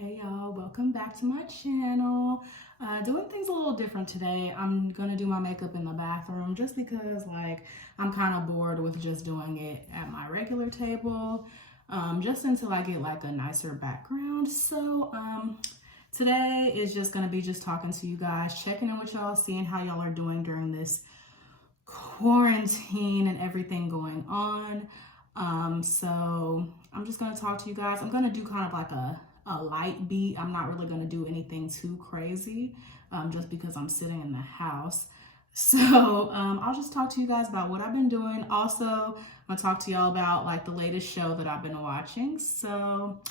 Hey y'all, welcome back to my channel. Doing things a little different today. I'm gonna do my makeup in the bathroom just because I'm kind of bored with just doing it at my regular table, just until I get a nicer background. So today is just gonna be just talking to you guys, checking in with y'all, seeing how y'all are doing during this quarantine and everything going on. So I'm just gonna talk to you guys. I'm gonna do kind of like a light beat. I'm not really gonna do anything too crazy, just because I'm sitting in the house. So I'll just talk to you guys about what I've been doing. Also, I'm gonna talk to y'all about the latest show that I've been watching. So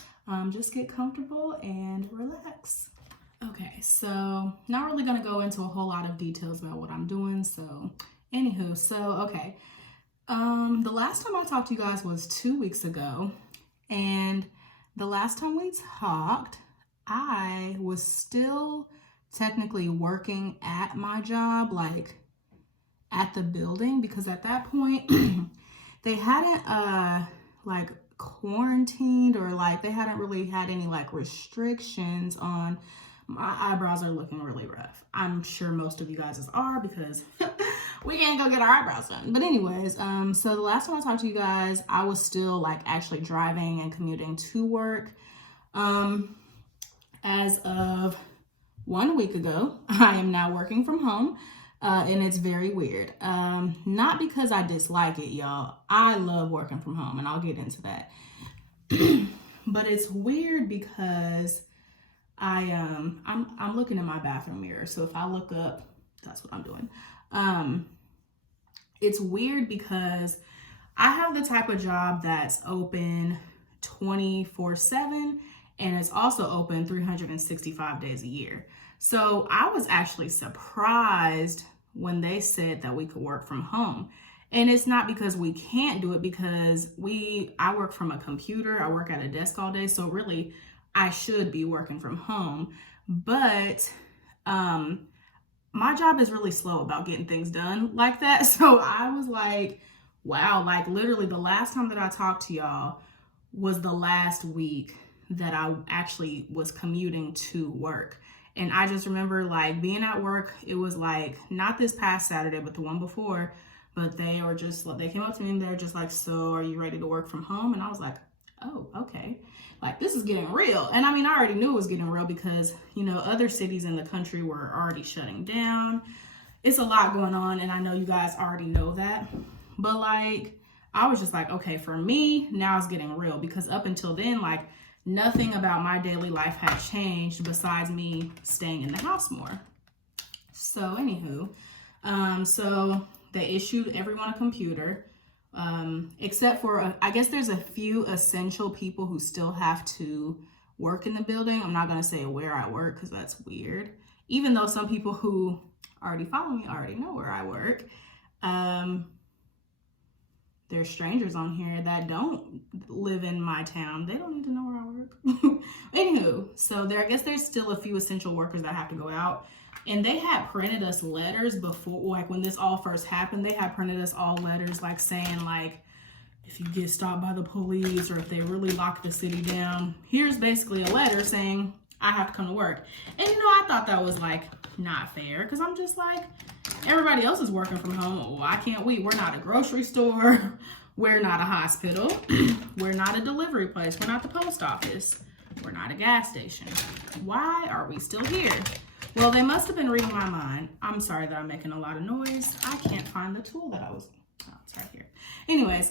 just get comfortable and relax. Okay, so not really gonna go into a whole lot of details about what I'm doing. So anywho, okay. The last time I talked to you guys was 2 weeks ago, and the last time we talked, I was still technically working at my job, at the building, because at that point they hadn't quarantined, or they hadn't really had any restrictions on. My eyebrows are looking really rough. I'm sure most of you guys are, because we can't go get our eyebrows done. But anyways, so the last time I talked to you guys, I was still actually driving and commuting to work. As of 1 week ago, I am now working from home. And it's very weird. Not because I dislike it, y'all. I love working from home, and I'll get into that. But it's weird because I'm looking in my bathroom mirror. So if I look up, that's what I'm doing. It's weird because I have the type of job that's open 24/7, and it's also open 365 days a year. So I was actually surprised when they said that we could work from home. And it's not because we can't do it, because I work from a computer. I work at a desk all day. So really, I should be working from home. But my job is really slow about getting things done like that. So I was like, wow, literally the last time that I talked to y'all was the last week that I actually was commuting to work. And I just remember being at work. It was not this past Saturday, but the one before. But they came up to me and they're just like, so are you ready to work from home? And I was like, oh, okay. This is getting real. And I mean, I already knew it was getting real because, other cities in the country were already shutting down. It's a lot going on, and I know you guys already know that. But I was just like, okay, for me, now it's getting real, because up until then, nothing about my daily life had changed besides me staying in the house more. So anywho, so they issued everyone a computer. Except for, I guess there's a few essential people who still have to work in the building. I'm not going to say where I work because that's weird. Even though some people who already follow me already know where I work. There's strangers on here that don't live in my town. They don't need to know where I work. Anywho, so I guess there's still a few essential workers that have to go out. And they had printed us letters before, when this all first happened. They had printed us all letters saying if you get stopped by the police, or if they really lock the city down, here's basically a letter saying I have to come to work. And I thought that was not fair, because I'm just everybody else is working from home. Why can't we? We're not a grocery store. We're not a hospital. We're not a delivery place. We're not the post office. We're not a gas station. Why are we still here? Well, they must have been reading my mind. I'm sorry that I'm making a lot of noise. I can't find the tool that oh, it's right here. Anyways,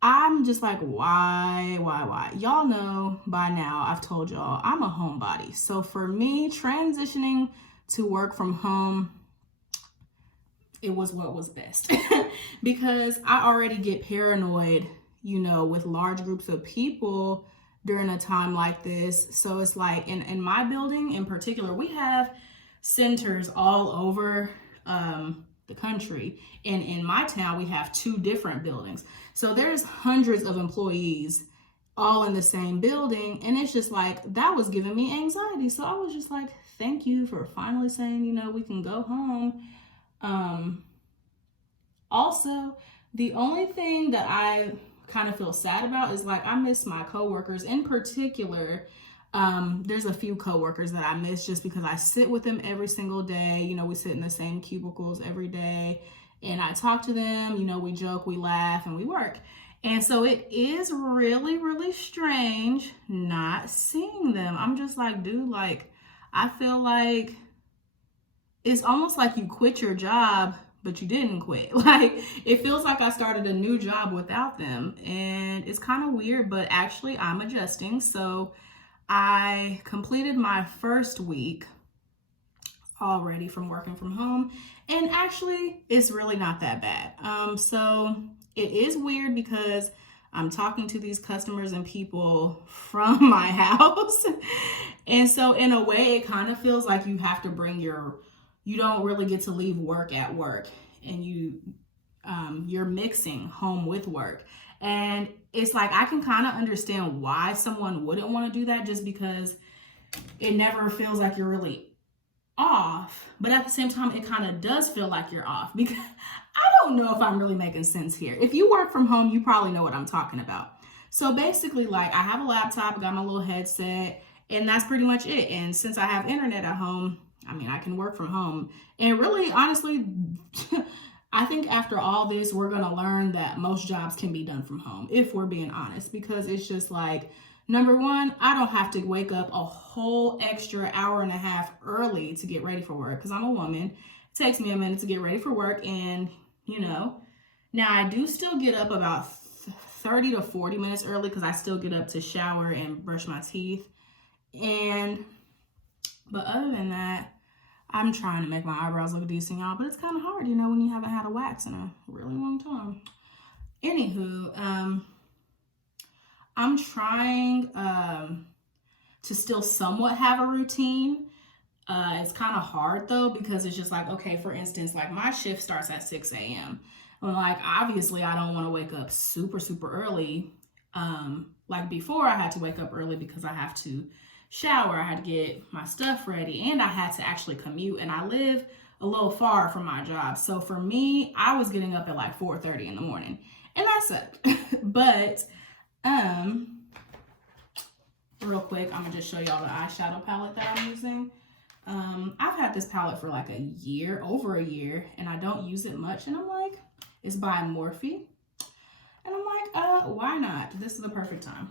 I'm just why? Y'all know by now, I've told y'all, I'm a homebody. So for me, transitioning to work from home, it was what was best. Because I already get paranoid, with large groups of people during a time like this. So it's in my building in particular, we have centers all over the country. And in my town, we have 2 different buildings. So there's hundreds of employees all in the same building. And it's just that was giving me anxiety. So I was just thank you for finally saying, we can go home. Also, the only thing that I kind of feel sad about is I miss my coworkers. In particular, There's a few coworkers that I miss just because I sit with them every single day. You know, we sit in the same cubicles every day and I talk to them, you know, we joke, we laugh, and we work. And so it is really, really strange not seeing them. I'm just like, dude, like, I feel like it's almost like you quit your job, but you didn't quit. Like, it feels like I started a new job without them. And it's kind of weird, but actually I'm adjusting. So I completed my first week already from working from home, and actually it's really not that bad. So it is weird because I'm talking to these customers and people from my house. And so in a way it kind of feels like you have to bring you don't really get to leave work at work, and you're mixing home with work. And it's like I can kind of understand why someone wouldn't want to do that, just because it never feels like you're really off, but at the same time it kind of does feel like you're off, because I don't know if I'm really making sense here. If you work from home, you probably know what I'm talking about. So basically, like, I have a laptop, got my little headset, and that's pretty much it. And since I have internet at home, I mean, I can work from home. And really, honestly, I think after all this, we're going to learn that most jobs can be done from home, if we're being honest, because it's just like, number one, I don't have to wake up a whole extra hour and a half early to get ready for work, because I'm a woman. It takes me a minute to get ready for work. And, you know, now I do still get up about 30 to 40 minutes early, because I still get up to shower and brush my teeth. But other than that, I'm trying to make my eyebrows look decent, y'all, but it's kind of hard, you know, when you haven't had a wax in a really long time. Anywho, I'm trying to still somewhat have a routine. It's kind of hard though, because it's just like, okay, for instance, like my shift starts at 6 a.m. Like, obviously I don't want to wake up super, super early. Like before, I had to wake up early because I have to shower, I had to get my stuff ready, and I had to actually commute, and I live a little far from my job. So for me, I was getting up at like 4:30 in the morning, and that sucked. But real quick, I'm gonna just show y'all the eyeshadow palette that I'm using. I've had this palette for like over a year, and I don't use it much, and I'm like, it's by Morphe, and I'm like, why not? This is the perfect time.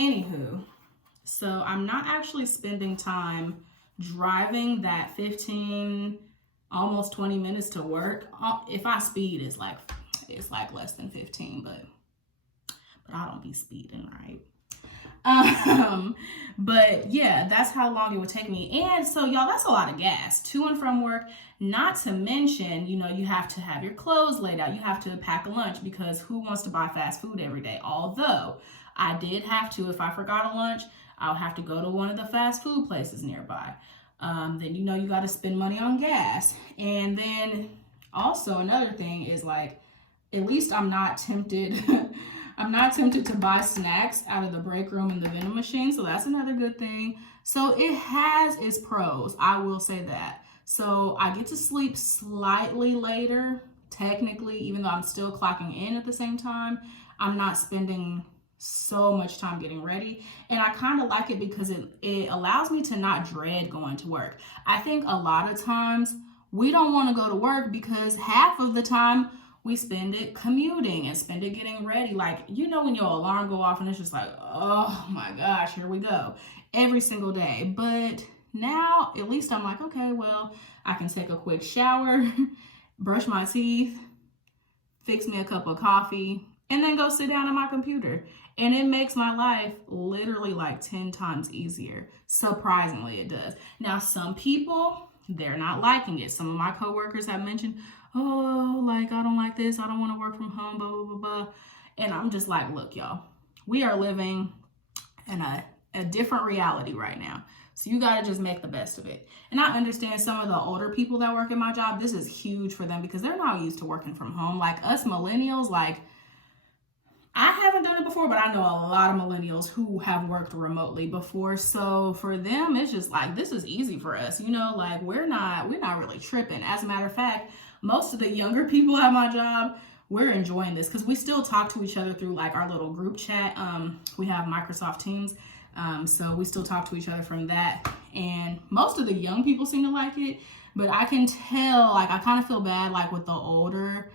Anywho, so I'm not actually spending time driving that 15, almost 20 minutes to work. If I speed, it's like less than 15, but I don't be speeding, right? But yeah, that's how long it would take me. And so y'all, that's a lot of gas to and from work, not to mention, you know, you have to have your clothes laid out. You have to pack a lunch, because who wants to buy fast food every day? Although I did have to, if I forgot a lunch, I'll have to go to one of the fast food places nearby. Then, you know, you got to spend money on gas. And then also another thing is, like, at least I'm not tempted. I'm not tempted to buy snacks out of the break room and the vending machine. So that's another good thing. So it has its pros, I will say that. So I get to sleep slightly later, technically, even though I'm still clocking in at the same time. I'm not spending so much time getting ready, and I kind of like it because it allows me to not dread going to work. I think a lot of times we don't want to go to work because half of the time we spend it commuting and spend it getting ready. Like, you know, when your alarm go off and it's just like, oh my gosh, here we go, every single day. But now at least I'm like, okay, well, I can take a quick shower, brush my teeth, fix me a cup of coffee, and then go sit down at my computer. And it makes my life literally like 10 times easier. Surprisingly, it does. Now, some people, they're not liking it. Some of my coworkers have mentioned, oh, like, I don't like this. I don't want to work from home, blah, blah, blah, blah. And I'm just like, look, y'all, we are living in a different reality right now. So you got to just make the best of it. And I understand some of the older people that work in my job, this is huge for them because they're not used to working from home. Like us millennials, like, I haven't done it before, but I know a lot of millennials who have worked remotely before. So for them, it's just like, this is easy for us. You know, like we're not really tripping. As a matter of fact, most of the younger people at my job, we're enjoying this because we still talk to each other through like our little group chat. We have Microsoft Teams. So we still talk to each other from that. And most of the young people seem to like it, but I can tell, like, I kind of feel bad, like, with the older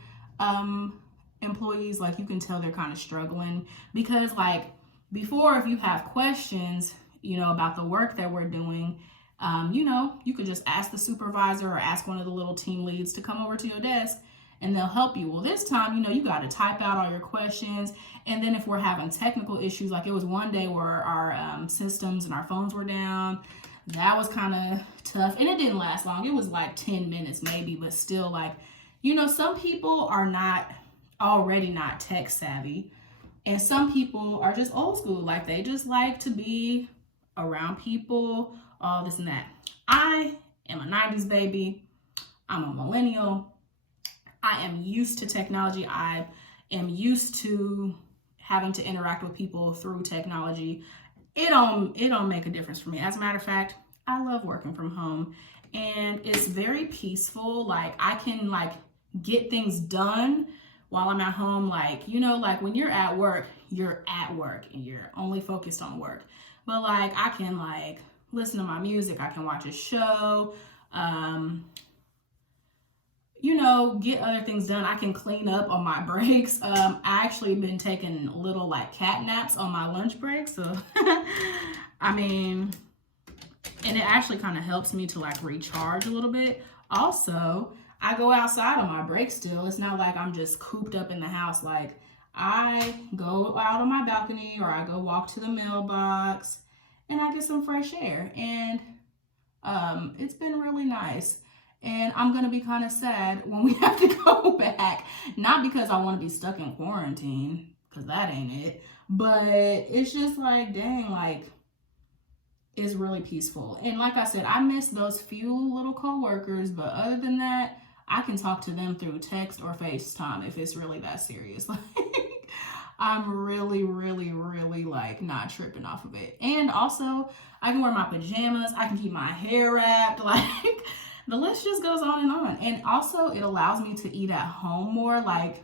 employees. Like, you can tell they're kind of struggling because, like, before, if you have questions, you know, about the work that we're doing, you know, you could just ask the supervisor or ask one of the little team leads to come over to your desk and they'll help you. Well, this time, you know, you got to type out all your questions. And then if we're having technical issues, like it was one day where our systems and our phones were down, that was kind of tough. And it didn't last long. It was like 10 minutes maybe, but still, like, you know, some people are already not tech savvy. And some people are just old school. Like, they just like to be around people, all this and that. I am a 90s baby. I'm a millennial. I am used to technology. I am used to having to interact with people through technology. It don't make a difference for me. As a matter of fact, I love working from home, and it's very peaceful. Like, I can, like, get things done while I'm at home. Like, you know, like when you're at work and you're only focused on work. But, like, I can, like, listen to my music. I can watch a show, you know, get other things done. I can clean up on my breaks. I actually been taking little, like, cat naps on my lunch break. So, I mean, and it actually kind of helps me to, like, recharge a little bit. Also, I go outside on my break still. It's not like I'm just cooped up in the house. Like, I go out on my balcony or I go walk to the mailbox and I get some fresh air. And it's been really nice. And I'm going to be kind of sad when we have to go back. Not because I want to be stuck in quarantine, because that ain't it. But it's just like, dang, like, it's really peaceful. And like I said, I miss those few little coworkers. But other than that, I can talk to them through text or FaceTime if it's really that serious. Like, I'm really, really, really, like, not tripping off of it. And also, I can wear my pajamas. I can keep my hair wrapped. Like, the list just goes on and on. And also, it allows me to eat at home more. Like,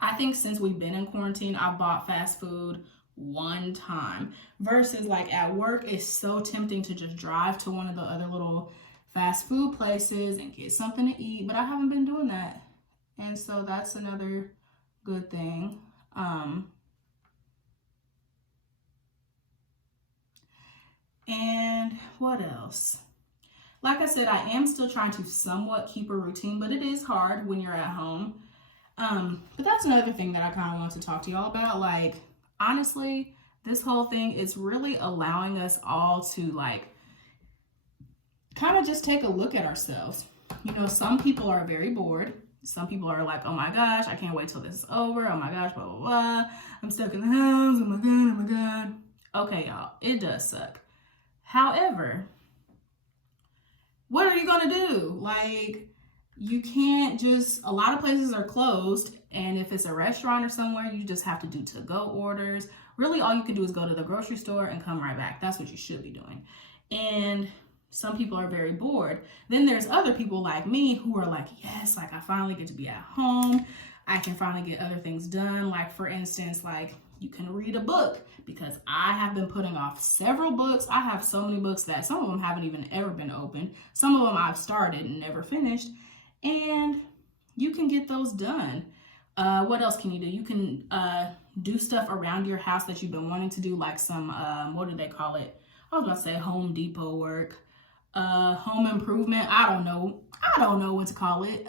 I think since we've been in quarantine, I've bought fast food one time. Versus, like, at work, it's so tempting to just drive to one of the other little fast food places and get something to eat. But I haven't been doing that. And so that's another good thing. And what else? Like I said, I am still trying to somewhat keep a routine, but it is hard when you're at home. But that's another thing that I kind of want to talk to y'all about. Like, honestly, this whole thing is really allowing us all to, like, kind of just take a look at ourselves. You know, some people are very bored. Some people are like, oh my gosh, I can't wait till this is over. Oh my gosh, blah, blah, blah. I'm stuck in the house. Oh my God, oh my God. Okay, y'all, it does suck. However, what are you going to do? Like, you can't just, a lot of places are closed. And if it's a restaurant or somewhere, you just have to do to-go orders. Really, all you can do is go to the grocery store and come right back. That's what you should be doing. And some people are very bored. Then there's other people like me who are like, yes, like, I finally get to be at home. I can finally get other things done. Like, for instance, like, you can read a book, because I have been putting off several books. I have so many books that some of them haven't even ever been opened. Some of them I've started and never finished. And you can get those done. What else can you do? You can do stuff around your house that you've been wanting to do, like some, what do they call it? I was about to say Home Depot work. Home improvement. I don't know what to call it.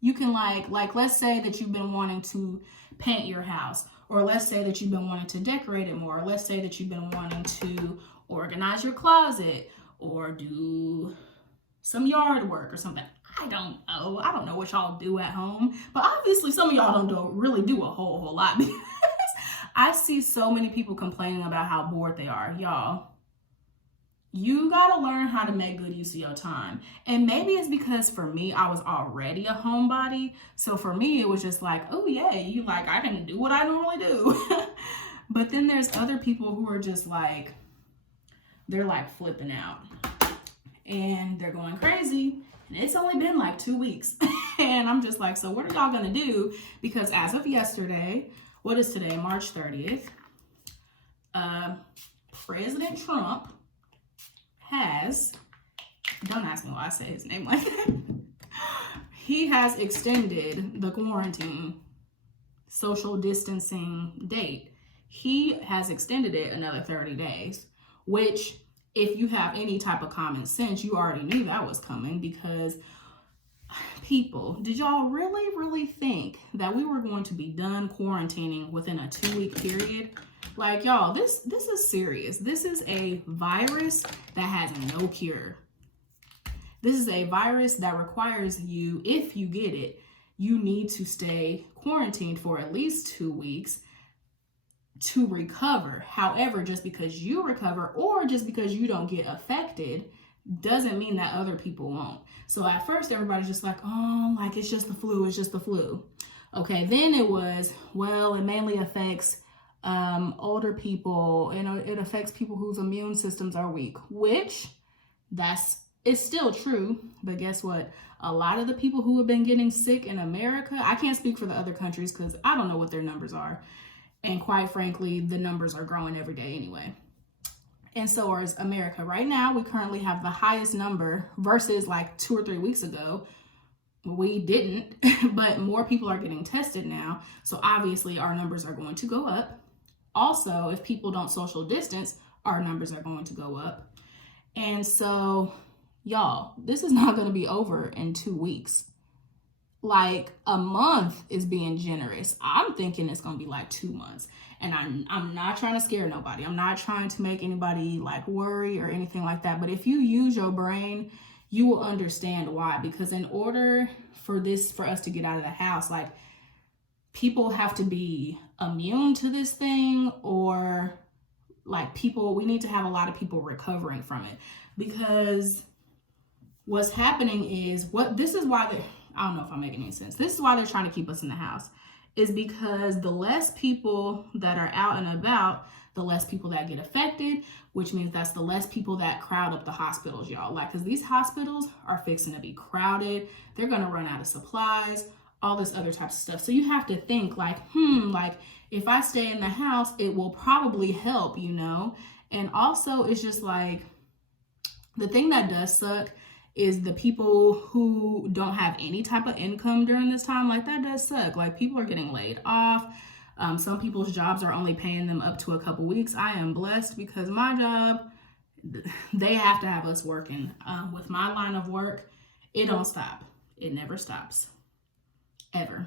You can like let's say that you've been wanting to paint your house, or let's say that you've been wanting to decorate it more, or let's say that you've been wanting to organize your closet or do some yard work or something. I don't know what y'all do at home, but obviously some of y'all don't really do a whole lot, because I see so many people complaining about how bored they are. Y'all, you gotta learn how to make good use of your time. And maybe it's because for me, I was already a homebody. So for me, it was just like, oh yeah, I can do what I normally do. But then there's other people who are just like, they're like flipping out and they're going crazy. And it's only been like 2 weeks. And I'm just like, so what are y'all gonna do? Because as of yesterday, what is today, March 30th? President Trump has, don't ask me why I say his name like that. He has extended the quarantine social distancing date. He has extended it another 30 days, which if you have any type of common sense, you already knew that was coming, because people, did y'all really think that we were going to be done quarantining within a 2-week period? Like, y'all, this is serious. This is a virus that has no cure. This is a virus that requires you, if you get it, you need to stay quarantined for at least 2 weeks to recover. However, just because you recover or just because you don't get affected doesn't mean that other people won't. So at first, everybody's just like, oh, like it's just the flu, it's just the flu. Okay, then it was, well, it mainly affects older people, and it affects people whose immune systems are weak, which it's still true. But guess what? A lot of the people who have been getting sick in America, I can't speak for the other countries because I don't know what their numbers are. And quite frankly, the numbers are growing every day anyway. And so is America. Right now, we currently have the highest number versus like 2 or 3 weeks ago. We didn't, but more people are getting tested now. So obviously our numbers are going to go up. Also, if people don't social distance, our numbers are going to go up. And so, y'all, this is not going to be over in 2 weeks. Like, a month is being generous. I'm thinking it's going to be like 2 months. And I'm not trying to scare nobody. I'm not trying to make anybody like worry or anything like that. But if you use your brain, you will understand why. Because in order for us to get out of the house, like, people have to be immune to this thing, or like we need to have a lot of people recovering from it. Because what's happening is, I don't know if I'm making any sense. This is why they're trying to keep us in the house, is because the less people that are out and about, the less people that get affected, which means that's the less people that crowd up the hospitals, y'all. Like, because these hospitals are fixing to be crowded. They're going to run out of supplies, all this other types of stuff. So you have to think like, like, if I stay in the house, it will probably help, you know? And also, it's just like, the thing that does suck is the people who don't have any type of income during this time. Like, that does suck. Like, people are getting laid off. Some people's jobs are only paying them up to a couple weeks. I am blessed because my job, they have to have us working. With my line of work, it don't stop. It never stops. Ever.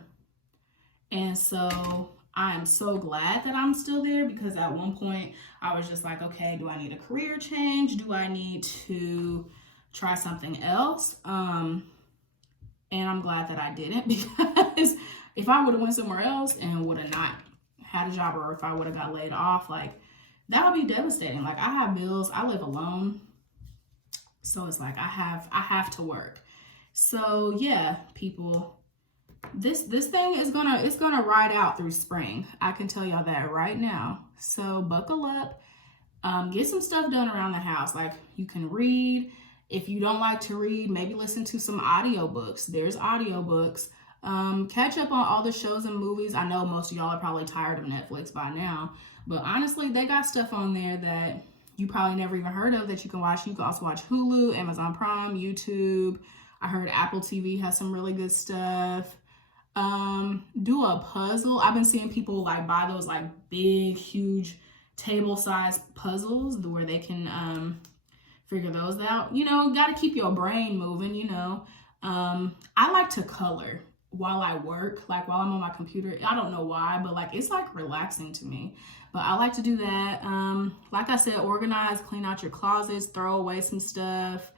And so I am so glad that I'm still there, because at one point I was just like, okay, do I need a career change? Do I need to try something else? And I'm glad that I didn't, because if I would have went somewhere else and would have not had a job, or if I would have got laid off, like, that would be devastating. Like, I have bills, I live alone. So it's like, I have to work. So yeah, people, this thing is gonna ride out through spring. I can tell y'all that right now. So buckle up, get some stuff done around the house. Like, you can read. If you don't like to read, maybe listen to some audiobooks. There's audiobooks. Catch up on all the shows and movies. I know most of y'all are probably tired of Netflix by now, but honestly, they got stuff on there that you probably never even heard of that you can watch. You can also watch Hulu, Amazon Prime, YouTube. I heard Apple TV has some really good stuff. Do a puzzle. I've been seeing people like buy those like big, huge table-sized puzzles where they can figure those out. You know, got to keep your brain moving, you know. I like to color while I work, like while I'm on my computer. I don't know why, but like, it's like relaxing to me. But I like to do that. Like I said, organize, clean out your closets, throw away some stuff.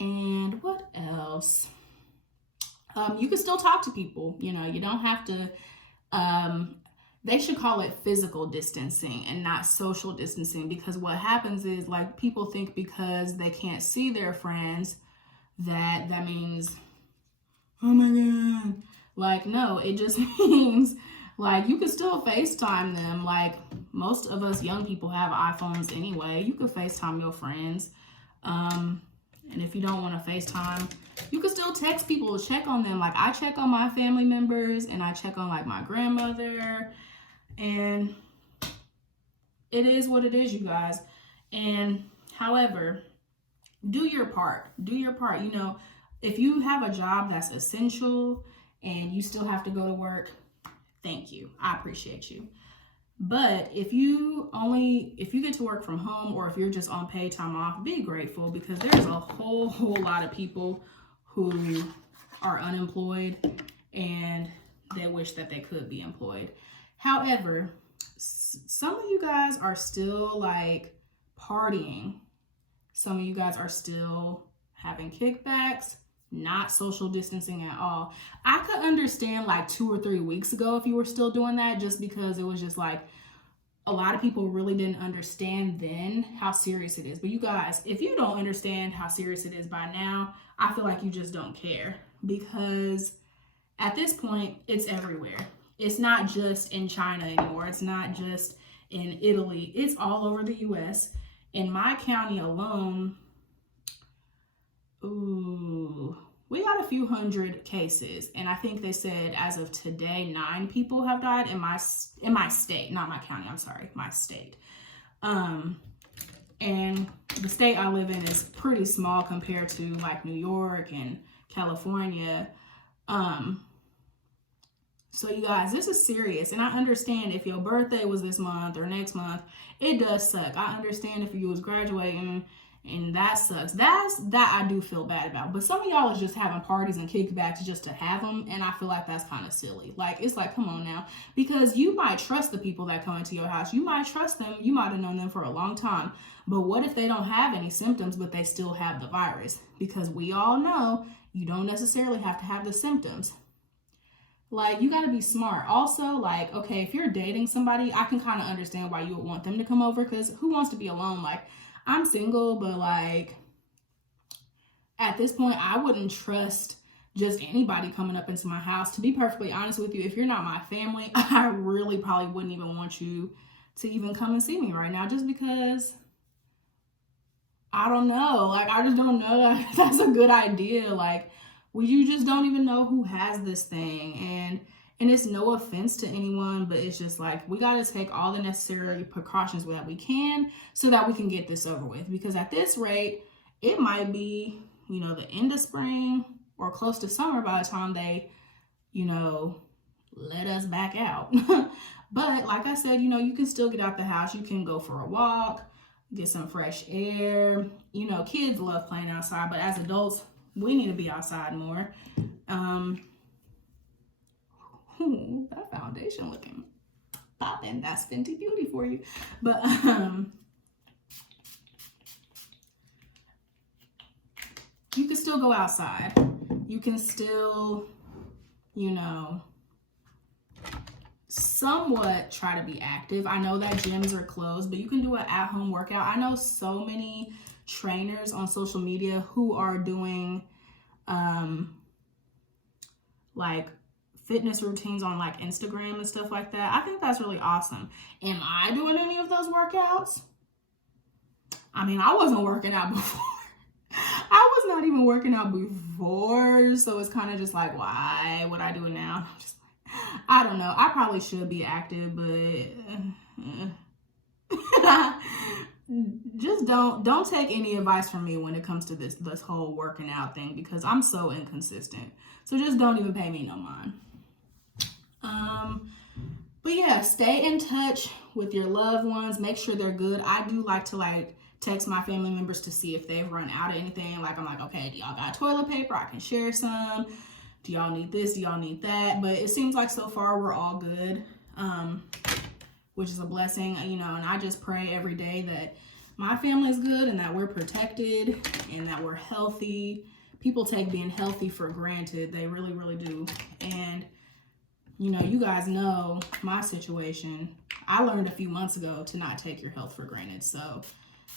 And what else? You can still talk to people, you know, you don't have to, they should call it physical distancing and not social distancing, because what happens is, like, people think because they can't see their friends that means, oh my God. Like, no, it just means, like, you can still FaceTime them. Like, most of us young people have iPhones anyway. You can FaceTime your friends. And if you don't want to FaceTime, you can still text people to check on them. Like, I check on my family members, and I check on like my grandmother. And It is what it is, you guys. And however, do your part. Do your part. You know, if you have a job that's essential and you still have to go to work, thank you. I appreciate you. But if you get to work from home, or if you're just on paid time off, be grateful, because there's a whole lot of people who are unemployed and they wish that they could be employed. However, some of you guys are still like partying. Some of you guys are still having kickbacks, not social distancing at all. I could understand like 2 or 3 weeks ago if you were still doing that, just because it was just like a lot of people really didn't understand then how serious it is. But you guys, if you don't understand how serious it is by now, I feel like you just don't care, because at this point, it's everywhere. It's not just in China anymore. It's not just in Italy. It's all over the US. In my county alone, we got a few hundred cases. And I think they said as of today, 9 people have died in my state, not my county. I'm sorry, my state. And the state I live in is pretty small compared to like New York and California. So you guys, this is serious. And I understand if your birthday was this month or next month, it does suck. I understand if you was graduating and that sucks. That I do feel bad about. But some of y'all is just having parties and kickbacks just to have them. And I feel like that's kind of silly. Like, it's like, come on now. Because you might trust the people that come into your house. You might trust them. You might have known them for a long time. But what if they don't have any symptoms, but they still have the virus? Because we all know you don't necessarily have to have the symptoms. Like, you got to be smart. Also, like, okay, if you're dating somebody, I can kind of understand why you would want them to come over, because who wants to be alone? Like, I'm single, but like, at this point, I wouldn't trust just anybody coming up into my house. To be perfectly honest with you, if you're not my family, I really probably wouldn't even want you to even come and see me right now, just because I don't know. Like, I just don't know if that's a good idea. Like, you just don't even know who has this thing. And it's no offense to anyone, but it's just like, we got to take all the necessary precautions that we can so that we can get this over with. Because at this rate, it might be, you know, the end of spring or close to summer by the time they, you know, let us back out. But like I said, you know, you can still get out the house. You can go for a walk, get some fresh air. You know, kids love playing outside, but as adults, we need to be outside more. That foundation looking popping. That's Fenty Beauty for you. But you can still go outside. You can still, you know, somewhat try to be active. I know that gyms are closed, but you can do an at-home workout. I know so many trainers on social media who are doing like fitness routines on like Instagram and stuff like that. I think that's really awesome. Am I doing any of those workouts? I mean, I wasn't working out before. I was not even working out before, so it's kind of just like, why would I do it now? I'm just like, I don't know. I probably should be active, but just don't take any advice from me when it comes to this whole working out thing, because I'm so inconsistent. So just don't even pay me no mind. But yeah, stay in touch with your loved ones. Make sure they're good. I do like to text my family members to see if they've run out of anything. Like, I'm like, okay, do y'all got toilet paper? I can share some. Do y'all need this? Do y'all need that? But it seems like so far we're all good, which is a blessing, you know, and I just pray every day that my family's good and that we're protected and that we're healthy. People take being healthy for granted. They really, really do. And, you know, you guys know my situation. I learned a few months ago to not take your health for granted. So,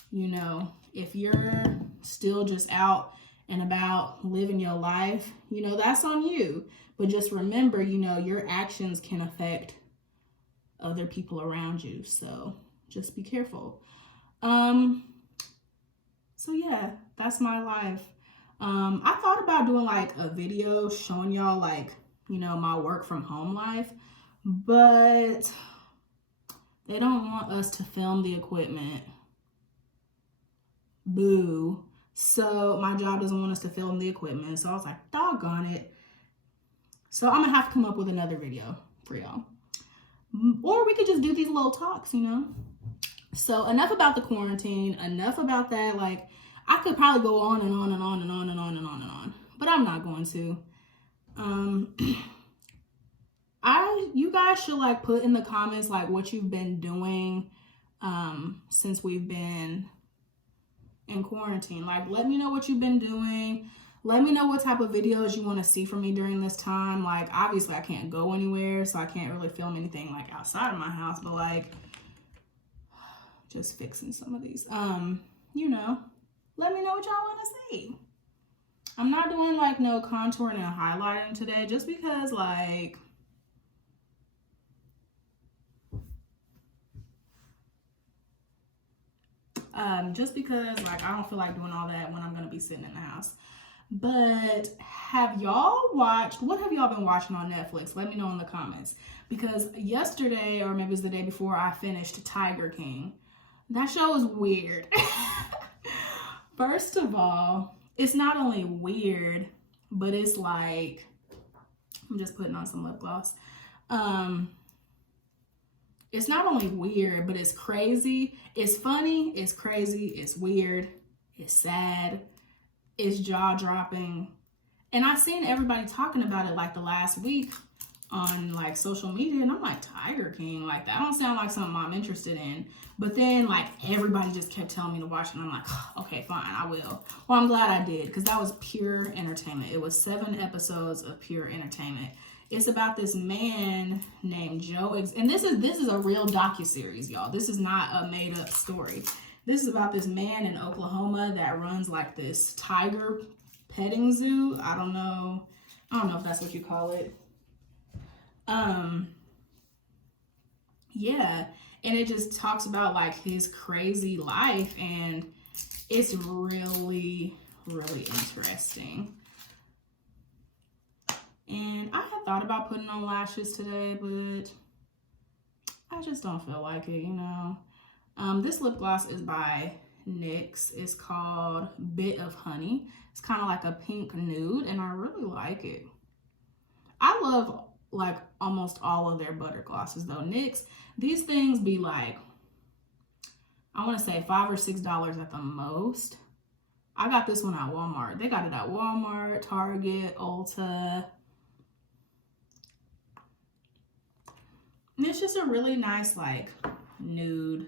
you know, if you're still just out and about living your life, you know, that's on you. But just remember, you know, your actions can affect other people around you. So just be careful. So yeah, that's my life. I thought about doing like a video showing y'all like, you know, my work from home life, but They don't want us to film the equipment. Boo. So my job doesn't want us to film the equipment. So I was like, doggone it. So I'm gonna have to come up with another video for y'all. Or we could just do these little talks, you know? So enough about the quarantine, enough about that. Like, I could probably go on and on and on and on and on and on and on, but I'm not going to. You guys should like put in the comments like what you've been doing since we've been in quarantine. Like, let me know what you've been doing. Let me know what type of videos you want to see from me during this time. Like, obviously I can't go anywhere, so I can't really film anything like outside of my house, but like just fixing some of these. You know, let me know what y'all want to see. I'm not doing like no contouring and highlighting today just because like I don't feel like doing all that when I'm gonna be sitting in the house. But have y'all watched, what have y'all been watching on Netflix? Let me know in the comments. Because yesterday, or maybe it was the day before, I finished Tiger King. That show is weird. First of all, it's not only weird, but it's like, I'm just putting on some lip gloss. It's not only weird, but it's crazy. It's funny, it's crazy, it's weird, it's sad, it's jaw-dropping. And I've seen everybody talking about it like the last week on like social media, and I'm like, Tiger King, like that don't sound like something I'm interested in. But then like everybody just kept telling me to watch it, and I'm like, okay, fine, I will. Well, I'm glad I did, because that was pure entertainment. It was 7 episodes of pure entertainment. It's about this man named Joe, and this is a real docuseries, y'all. This is not a made-up story. This is about this man in Oklahoma that runs like this tiger petting zoo. I don't know if that's what you call it. Yeah, and it just talks about like his crazy life, and it's really, really interesting. And I had thought about putting on lashes today, but I just don't feel like it, you know. This lip gloss is by NYX. It's called Bit of Honey. It's kind of like a pink nude, and I really like it. I love like almost all of their butter glosses though. NYX, these things be like, I want to say $5 or $6 at the most. I got this one at Walmart. They got it at Walmart, Target, Ulta. And it's just a really nice like nude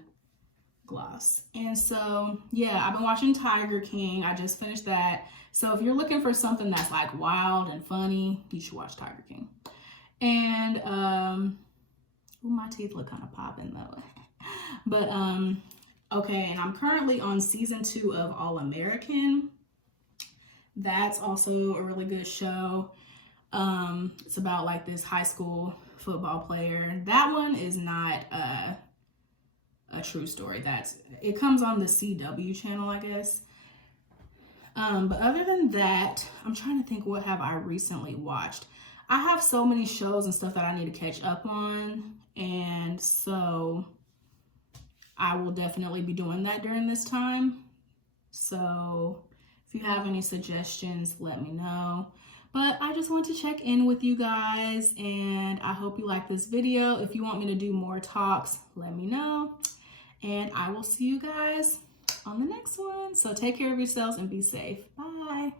gloss. And so yeah, I've been watching Tiger King. I just finished that. So if you're looking for something that's like wild and funny, you should watch Tiger King. And ooh, my teeth look kind of popping though. But okay, and I'm currently on season 2 of All American. That's also a really good show. It's about like this high school football player. That one is not a true story. It comes on the CW channel, I guess. But other than that, I'm trying to think, what have I recently watched? I have so many shows and stuff that I need to catch up on, and so I will definitely be doing that during this time. So if you have any suggestions, let me know. But I just want to check in with you guys, and I hope you like this video. If you want me to do more talks, let me know. And I will see you guys on the next one. So take care of yourselves and be safe. Bye.